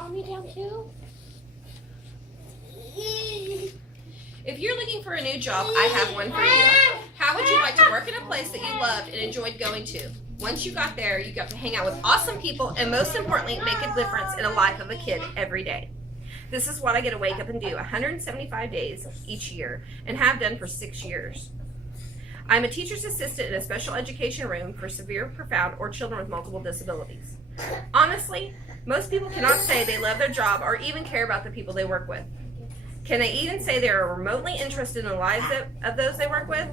calm you down too? If you're looking for a new job, I have one for you. How would you like to work in a place that you loved and enjoyed going to? Once you got there, you got to hang out with awesome people and most importantly, make a difference in the life of a kid every day. This is what I get to wake up and do 175 days each year and have done for 6 years. I'm a teacher's assistant in a special education room for severe, profound, or children with multiple disabilities. Honestly, most people cannot say they love their job or even care about the people they work with. Can they even say they are remotely interested in the lives of those they work with?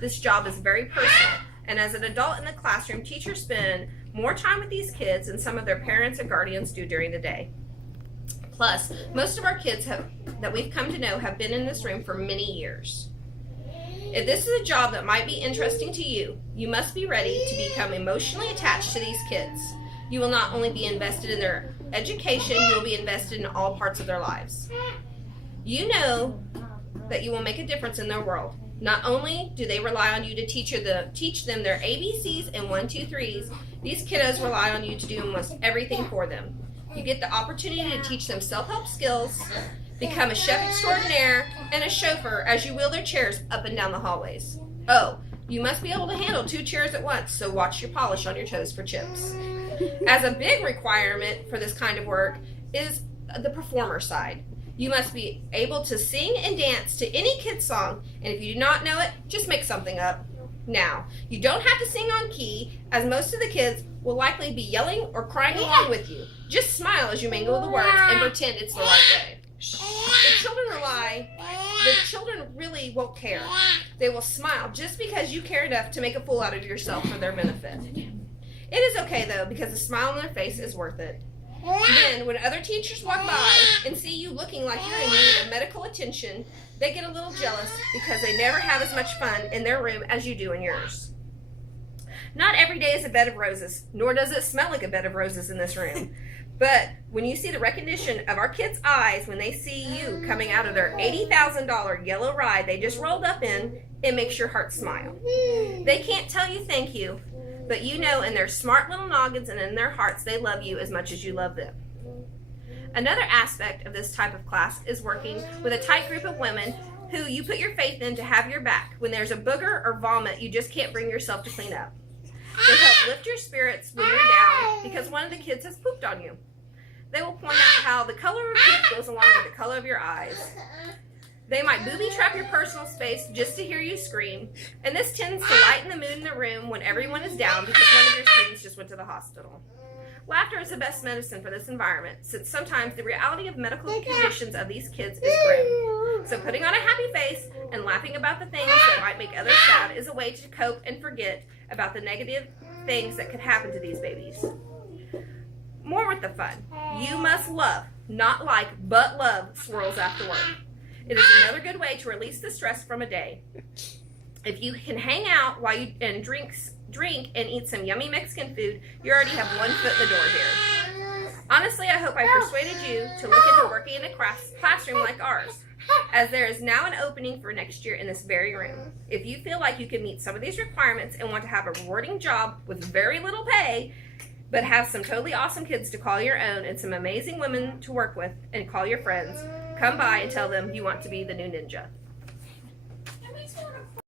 This job is very personal, and as an adult in the classroom, teachers spend more time with these kids than some of their parents and guardians do during the day. Plus, most of our kids that we've come to know have been in this room for many years. If this is a job that might be interesting to you, you must be ready to become emotionally attached to these kids. You will not only be invested in their education, you will be invested in all parts of their lives. You know that you will make a difference in their world. Not only do they rely on you to teach them their ABCs and 1, 2, 3s, these kiddos rely on you to do almost everything for them. You get the opportunity to teach them self-help skills, become a chef extraordinaire, and a chauffeur as you wheel their chairs up and down the hallways. Oh, you must be able to handle 2 chairs at once, so watch your polish on your toes for chips. As a big requirement for this kind of work is the performer side. You must be able to sing and dance to any kid's song, and if you do not know it, just make something up. Now, you don't have to sing on key, as most of the kids will likely be yelling or crying along with you. Just smile as you mingle the words and pretend it's the right way. The children really won't care. They will smile just because you care enough to make a fool out of yourself for their benefit. It is okay though, because the smile on their face is worth it. Then, when other teachers walk by and see you looking like you're in need of medical attention, they get a little jealous because they never have as much fun in their room as you do in yours. Not every day is a bed of roses, nor does it smell like a bed of roses in this room. But when you see the recognition of our kids' eyes when they see you coming out of their $80,000 yellow ride they just rolled up in, it makes your heart smile. They can't tell you thank you, but you know in their smart little noggins and in their hearts they love you as much as you love them. Another aspect of this type of class is working with a tight group of women who you put your faith in to have your back when there's a booger or vomit you just can't bring yourself to clean up. They help lift your spirits when you're down because one of the kids has pooped on you. They will point out how the color of poop goes along with the color of your eyes. They might booby trap your personal space just to hear you scream, and this tends to lighten the mood in the room when everyone is down because one of your students just went to the hospital. Laughter is the best medicine for this environment, since sometimes the reality of medical conditions of these kids is grim. So putting on a happy face and laughing about the things that might make others sad is a way to cope and forget about the negative things that could happen to these babies. More with the fun. You must love, not like, but love swirls after work. It is another good way to release the stress from a day. If you can hang out while you drink and eat some yummy Mexican food, you already have one foot in the door here. Honestly, I hope I persuaded you to look into working in a classroom like ours, as there is now an opening for next year in this very room. If you feel like you can meet some of these requirements and want to have a rewarding job with very little pay, but have some totally awesome kids to call your own and some amazing women to work with and call your friends, come by and tell them you want to be the new ninja.